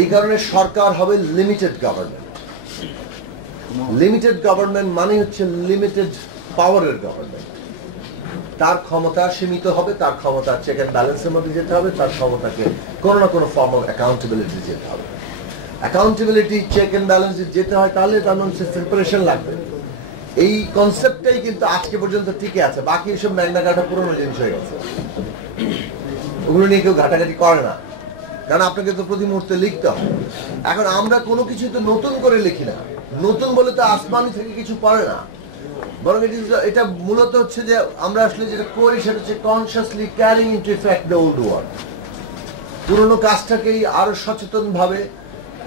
এই কারণে সরকার হবে লিমিটেড গভর্নমেন্ট। লিমিটেড গভর্নমেন্ট মানে হচ্ছে লিমিটেড পাওয়ারের গভর্নমেন্ট। তার ক্ষমতা সীমিত হবে, তার ক্ষমতা চেক অ্যান্ড ব্যালেন্সের মধ্যে যেতে হবে, তার ক্ষমতাকে কোনো না কোনো ফর্ম অফ অ্যাকাউন্টেবিলিটি যেতে হবে। অ্যাকাউন্টেবিলিটি, চেক অ্যান্ড ব্যালেন্স যেতে হয়, তাহলে তার মধ্যে সেপারেশন লাগবে। এই কনসেপ্টটাই কিন্তু আজকে পর্যন্ত টিকে আছে। বাকি এসব ম্যাগনা কাটা পুরোনো জিনিস হয়ে গেছে, ওগুলো নিয়ে কেউ ঘাটাঘাটি করে না, কারণ আপনাকে তো প্রতি মুহূর্তে লিখতে হবে। এখন আমরা কোনো কিছু তো নতুন করে লিখি না। নতুন বলে তো আসমানি থেকে কিছু পড়ে না, বরং এটা মূলত হচ্ছে যে আমরা আসলে যেটা করি সেটা হচ্ছে consciously carrying into effect the old world. পুরোনো কাজটাকেই আরো সচেতনভাবে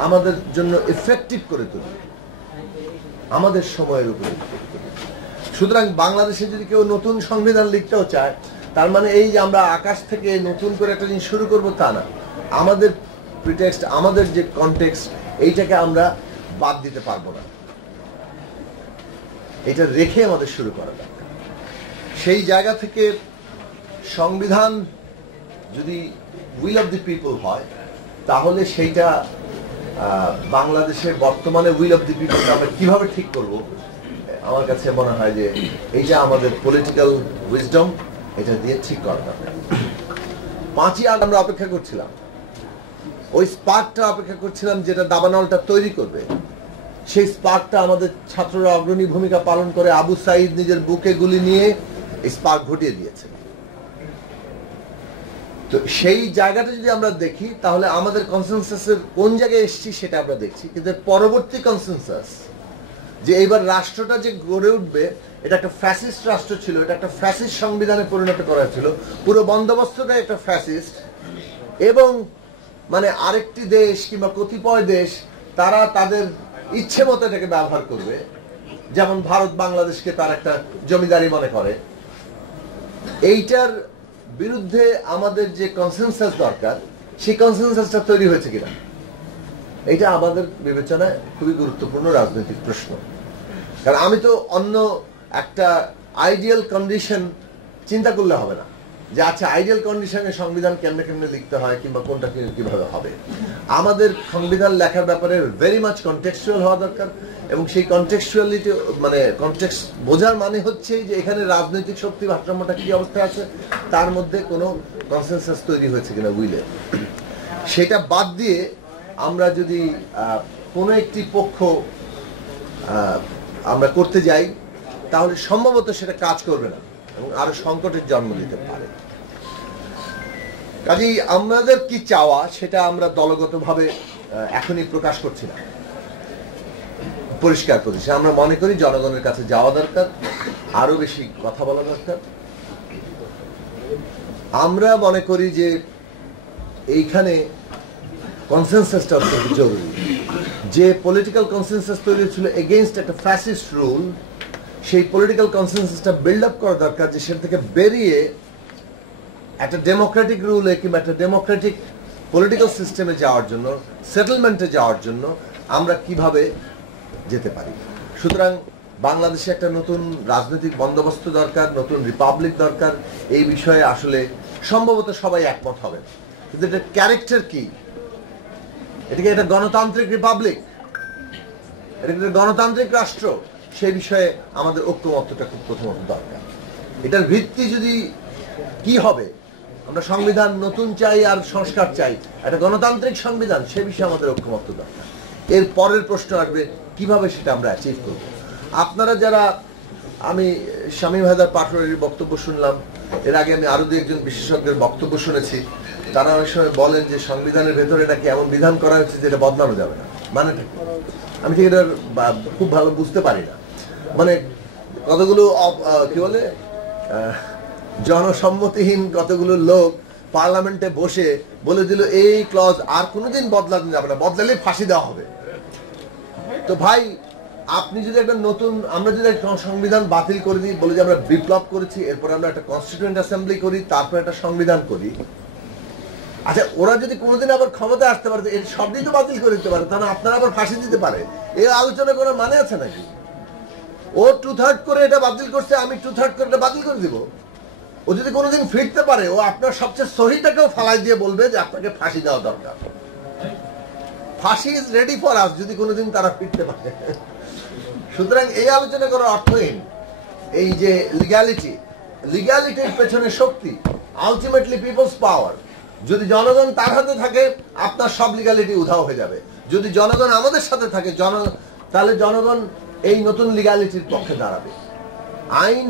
আমাদের জন্য এফেক্টিভ করে তুলি, আমাদের সময়ের উপরে। সুতরাং বাংলাদেশে যদি কেউ নতুন সংবিধান লিখতেও চায়, তার মানে এই যে আমরা আকাশ থেকে নতুন করে একটা জিনিস শুরু করবো তা না। আমাদের প্রিটেক্সট, আমাদের যে কনটেক্সট, এইটাকে আমরা বাদ দিতে পারবো না, এটা রেখে আমাদের শুরু করা দরকার। সেই জায়গা থেকে সংবিধান যদি উইল অফ দি পিপল হয়, তাহলে সেইটা বাংলাদেশের বর্তমানে উইল অফ দি পিপল আমরা কিভাবে ঠিক করব, আমার কাছে মনে হয় যে এইটা আমাদের পলিটিক্যাল উইজডম, এটা দিয়ে ঠিক করা দরকার। 5ই আগস্ট আমরা অপেক্ষা করছিলাম, ওই স্পার্কটা অপেক্ষা করছিলাম যেটা দাবানলটা তৈরি করবে। সেই স্পার্কটা আমাদের ছাত্ররা অগ্রণী ভূমিকা পালন করে আবু সাইদ নিজের বুকে গুলি নিয়ে এই স্পার্ক ঘটিয়ে দিয়েছে। তো সেই জায়গাটা যদি আমরা দেখি, তাহলে আমাদের কনসেনসাসের কোন জায়গায় এসেছি সেটা আমরা দেখছি। কিন্তু পরবর্তী কনসেনসাস যে এইবার রাষ্ট্রটা যে গড়ে উঠবে, এটা একটা ফ্যাসিস্ট রাষ্ট্র ছিল, এটা একটা ফ্যাসিস্ট সংবিধানে পরিণত করা ছিল, পুরো বন্দোবস্তটা একটা ফ্যাসিস্ট। এবং মানে আরেকটি দেশ কিংবা কতিপয় দেশ তারা তাদের ইচ্ছে মতো এটাকে ব্যবহার করবে, যেমন ভারত বাংলাদেশকে তার একটা জমিদারি মনে করে। এইটার বিরুদ্ধে আমাদের যে কনসেনসাস দরকার, সেই কনসেনসাসটা তৈরি হয়েছে কিনা, এটা আমাদের বিবেচনায় খুবই গুরুত্বপূর্ণ রাজনৈতিক প্রশ্ন। কারণ আমি তো অন্য একটা আইডিয়াল কন্ডিশন চিন্তা করলে হবে না যে আচ্ছা আইডিয়াল কন্ডিশনে সংবিধান কেমনে কেমনে লিখতে হয় কিংবা কোনটা কিভাবে হবে। আমাদের সংবিধান লেখার ব্যাপারে ভেরি মাচ কনটেক্সচুয়াল হওয়া দরকার। এবং সেই কনটেক্সচুয়ালিটি মানে কনটেক্সট বোঝার মানে হচ্ছে যে এখানে রাজনৈতিক শক্তি ভারসাম্যটা কি অবস্থায় আছে, তার মধ্যে কোনো কনসেনসাস তৈরি হয়েছে কিনা উইলে। সেটা বাদ দিয়ে আমরা যদি কোনো একটি পক্ষ আমরা করতে যাই, তাহলে সম্ভবত সেটা কাজ করবে না এবং আরো সংকটের জন্ম দিতে পারে। কাজেই আমাদের কি চাওয়া সেটা আমরা দলগতভাবে এখনই প্রকাশ করছি না, পরিষ্কার করছি। আমরা মনে করি জনগণের কাছে যাওয়া দরকার, আরো বেশি কথা বলা দরকার। আমরা মনে করি যে এইখানে কনসেনসাসটা অত্যন্ত জরুরি। যে পলিটিক্যাল কনসেনসাস তৈরি ছিল এগেইনস্ট একটা ফ্যাসিস্ট রুল, সেই পলিটিক্যাল কনসেনসাসটা বিল্ড আপ করা দরকার যে সেটা থেকে বেরিয়ে একটা ডেমোক্রেটিক রুলে কিংবা একটা ডেমোক্রেটিক পলিটিক্যাল সিস্টেমে যাওয়ার জন্য, সেটেলমেন্টে যাওয়ার জন্য আমরা কিভাবে যেতে পারি। সুতরাং বাংলাদেশে একটা নতুন রাজনৈতিক বন্দোবস্ত দরকার, নতুন রিপাবলিক দরকার। এই বিষয়ে আসলে সম্ভবত সবাই একমত হবেন, কিন্তু এটার ক্যারেক্টার কি? এটাকে একটা গণতান্ত্রিক রিপাবলিক, এটা একটা গণতান্ত্রিক রাষ্ট্র, সেই বিষয়ে আমাদের ঐক্যমত্যটা খুব প্রথমত দরকার। এটার ভিত্তি যদি কি হবে, আমরা সংবিধান নতুন চাই আর সংস্কার চাই, একটা গণতান্ত্রিক সংবিধান, সে বিষয়ে আমাদের ঐক্যমত্য দরকার। এর পরের প্রশ্ন আসবে কিভাবে সেটা আমরা অ্যাচিভ করব। আপনারা যারা, আমি শামীম হায়দার পাটোয়ারির বক্তব্য শুনলাম, এর আগে আমি আরো দু একজন বিশেষজ্ঞের বক্তব্য শুনেছি, তারা অনেক সময় বলেন যে সংবিধানের ভেতরে নাকি এমন বিধান করা হচ্ছে যেটা বদলানো যাবে না। মানে আমি ঠিক এটা খুব ভালো বুঝতে পারি না। মানে কতগুলো কি বলে জনসম্মতিহীন কতগুলো লোক পার্লামেন্টে বসে বলে দিল এই ক্লজ আর কোনোদিন বদলানো যাবে না, বদলালে ফাঁসি দেওয়া হবে। তো ভাই, আপনি যদি একটা নতুন, আমরা যদি একটা সংবিধান বাতিল করে দিই, বলে যে আমরা বিপ্লব করেছি, এরপর আমরা একটা কনস্টিটিউয়েন্ট অ্যাসেম্বলি করি, তারপর একটা সংবিধান করি, আচ্ছা ওরা যদি কোনোদিন আবার ক্ষমতায় আসতে পারে, এর সবই তো বাতিল করে দিতে পারে, তাহলে আপনারা আবার ফাঁসি দিতে পারে। এই আলোচনা করার মানে আছে নাকি? ও 2/3 করে এটা বাতিল করছে, আমি 2/3 করে এটা বাতিল করে দিব। ও যদি কোনোদিন ফিরতে পারে, ও আপনার সবচেয়ে সহিটাকেও ফালাই দিয়ে বলবে যে আপনাকে ফাঁসি দেওয়া দরকার। ফাঁসি ইজ রেডি ফর আস যদি কোনোদিন তারা ফিরতে পারে। সুতরাং এই আলোচনা করার অর্থহীন। এই যে লিগ্যালিটির পেছনে শক্তি, আলটিমেটলি পিপলস পাওয়ার। যদি জনগণ তার হাতে থাকে আপনার সব লিগ্যালিটি উধাও হয়ে যাবে। যদি জনগণ আমাদের সাথে থাকে তাহলে জনগণ এই নতুন লিগ্যালিটির পক্ষে দাঁড়াবে। আইন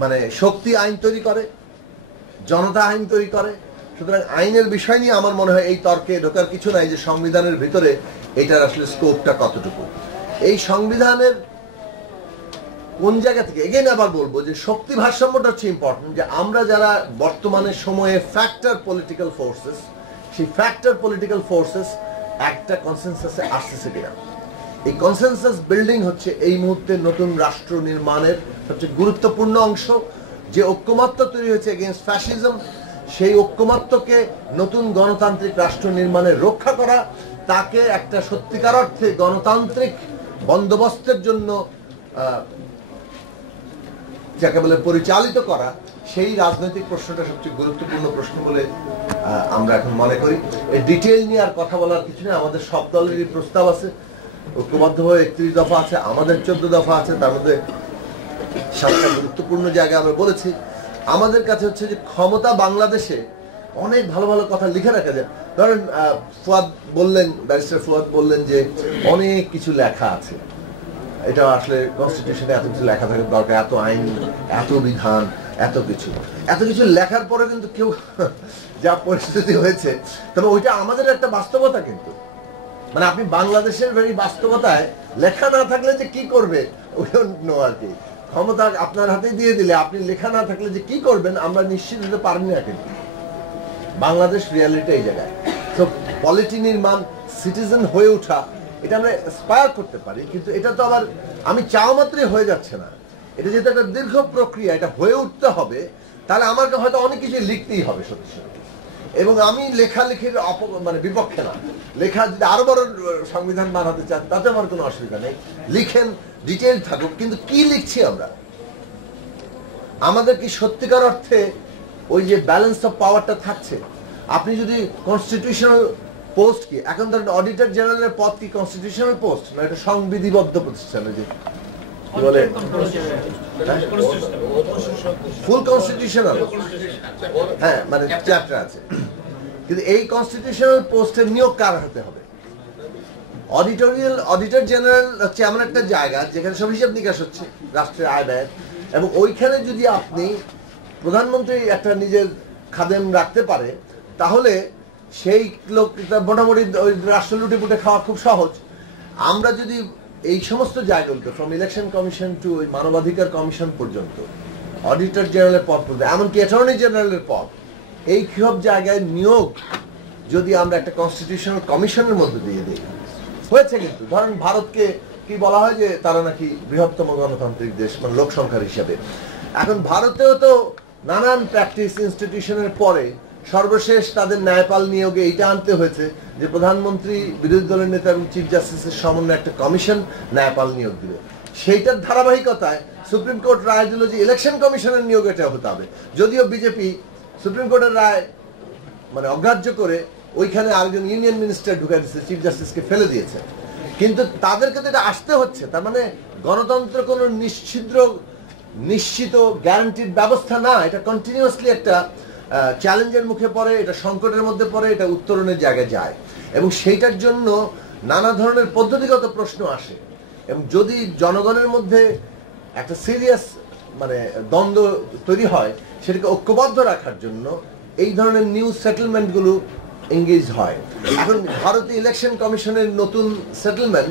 মানে শক্তি আইন তৈরি করে, জনতা আইন তৈরি করে। সুতরাং আইনের বিষয় নিয়ে আমার মনে হয় এই তর্কে ঢোকার কিছু নাই যে সংবিধানের ভিতরে এটার আসলে স্কোপটা কতটুকু। এই সংবিধানের কোন জায়গা থেকে এগেইন আবার বলবো যে শক্তি ভারসাম্যটা হচ্ছে ইম্পর্টেন্ট, যে আমরা যারা বর্তমানের সময়ে ফ্যাক্টর পলিটিক্যাল ফোর্সেস, সেই ফ্যাক্টর পলিটিক্যাল ফোর্সেস একটা কনসেনসাসে আসতেছে কিনা। এই কনসেনসাস বিল্ডিং হচ্ছে এই মুহূর্তে নতুন রাষ্ট্র নির্মাণের সবচেয়ে গুরুত্বপূর্ণ অংশ। যে ঐক্যমত্য তৈরি হয়েছে এগেইনস্ট ফ্যাসিজম, সেই ঐক্যমত্যকে নতুন গণতান্ত্রিক রাষ্ট্র নির্মাণে রক্ষা করা, তাকে একটা সত্যিকার অর্থে গণতান্ত্রিক বন্দোবস্তের জন্য যাকে বলে পরিচালিত করা, সেই রাজনৈতিক প্রশ্নটা সবচেয়ে গুরুত্বপূর্ণ প্রশ্ন বলে আমরা এখন মনে করি। এই ডিটেইল নিয়ে আর কথা বলার কিছু নেই। আমাদের সব দলেরই প্রস্তাব আছে, ঐক্যবদ্ধভাবে 31 দফা আছে, আমাদের 14 দফা আছে, তার মধ্যে 7টা গুরুত্বপূর্ণ জায়গা আমরা বলেছি। আমাদের কাছে হচ্ছে যে ক্ষমতা বাংলাদেশে অনেক ভালো ভালো কথা লিখে রাখা যায়। ধরেন ব্যারিস্টার ফুয়াদ বললেন যে অনেক কিছু লেখা আছে। এটা আসলে কনস্টিটিউশনে এত কিছু লেখা থাকার দরকার, এত আইন, এত বিধান, এত কিছু লেখার পরে কিন্তু কেউ যা পরিস্থিতি হয়েছে, তবে ওইটা আমাদের একটা বাস্তবতা। কিন্তু মানে আপনি বাংলাদেশের ভেরি বাস্তবতায় লেখা না থাকলে যে কি করবে আর কি, ক্ষমতা আপনার হাতে দিয়ে দিলে আপনি লেখা না থাকলে যে কি করবেন আমরা নিশ্চিত হতে পারবেন না। কিন্তু বাংলাদেশ রিয়ালিটি এই জায়গায়। তো পলিটি নির্মাণ, সিটিজেন হয়ে ওঠা, এটা আমরা অ্যাসপায়ার করতে পারি, কিন্তু এটা তো আবার আমি চাওয়া মাত্রই হয়ে যাচ্ছে না। এটা যেহেতু একটা দীর্ঘ প্রক্রিয়া, এটা হয়ে উঠতে হবে, তাহলে আমাকে হয়তো অনেক কিছু লিখতেই হবে সত্যি সত্যি। এবং আমি লেখালেখির মানে বিপক্ষে না। লেখা যদি আরো বড় সংবিধান বানাতে চান তাতে আমার কোনো অসুবিধা নেই, লিখেন, ডিটেইল থাকুক। কিন্তু কি লিখছি আমরা? আমাদের কি সত্যিকার অর্থে ওই যে ব্যালেন্স অফ পাওয়ারটা থাকছে? আপনি যদি কনস্টিটিউশনাল পোস্ট কি এখন ধরেন অডিটর জেনারেলের পদ কি কনস্টিটিউশনাল পোস্ট না এটা সংবিধিবদ্ধ প্রতিষ্ঠান? যে কি বলে ফুল কনস্টিটিউশনাল, হ্যাঁ মানে চ্যাপ্টার আছে। কিন্তু এই কনস্টিটিউশনাল পোস্টের নিয়োগ কার হাতে হবে? অডিটর জেনারেল হচ্ছে এমন একটা জায়গা যেখানে সব হিসাব নিকাশ হচ্ছে রাষ্ট্রের আয় ব্যয়, এবং ওইখানে যদি আপনি প্রধানমন্ত্রী একটা নিজের খাদেম রাখতে পারে তাহলে সেই লোকটা মোটামুটি ওই রাষ্ট্র লুটে পুটে খাওয়া খুব সহজ। আমরা যদি এই সমস্ত জায়গাগুলোকে ফ্রম ইলেকশন কমিশন টু ওই মানবাধিকার কমিশন পর্যন্ত, অডিটর জেনারেলের পদ পর্যন্ত, এমনকি অ্যাটর্নি জেনারেলের পদ, এই সব জায়গায় নিয়োগ যদি আমরা একটা কনস্টিটিউশনাল কমিশনের মধ্যে দিয়ে দিই, হয়েছে। কিন্তু ধরেন ভারতকে কি বলা হয় যে তারা নাকি বৃহত্তম গণতান্ত্রিক দেশ মানে লোক সংখ্যার হিসাবে। এখন ভারতেও তো নানান প্র্যাকটিস ইনস্টিটিউশনের পরে সর্বশেষ তাদের ন্যায়পাল নিয়োগে এইটা আনতে হয়েছে যে প্রধানমন্ত্রী, বিরোধী দলের নেতা এবং চিফ জাস্টিসের সমন্বয়ে একটা কমিশন ন্যায়পাল নিয়োগ দিবে। সেইটার ধারাবাহিকতায় সুপ্রিম কোর্ট রায় দিল যে ইলেকশন কমিশনের নিয়োগ এটা হতে হবে, যদিও বিজেপি সুপ্রিম কোর্টের রায় মানে অগ্রাহ্য করে ওইখানে আরেকজন ইউনিয়ন মিনিস্টার ঢুকাই দিচ্ছে, চিফ জাস্টিসকে ফেলে দিয়েছে। কিন্তু তাদেরকে তো এটা আসতে হচ্ছে। তার মানে গণতন্ত্র কোনো নিশ্চিত গ্যারান্টিড ব্যবস্থা না, এটা কন্টিনিউয়াসলি একটা চ্যালেঞ্জের মুখে পড়ে, এটা সংকটের মধ্যে পড়ে, এটা উত্তরণের জায়গায় যায়, এবং সেইটার জন্য নানা ধরনের পদ্ধতিগত প্রশ্ন আসে। এবং যদি জনগণের মধ্যে একটা সিরিয়াস মানে দ্বন্দ্ব তৈরি হয়, সেটাকে ঐক্যবদ্ধ রাখার জন্য এই ধরনের নিউ সেটেলমেন্টগুলো এঙ্গেজ হয়। এখন ভারতীয় ইলেকশন কমিশনের নতুন সেটেলমেন্ট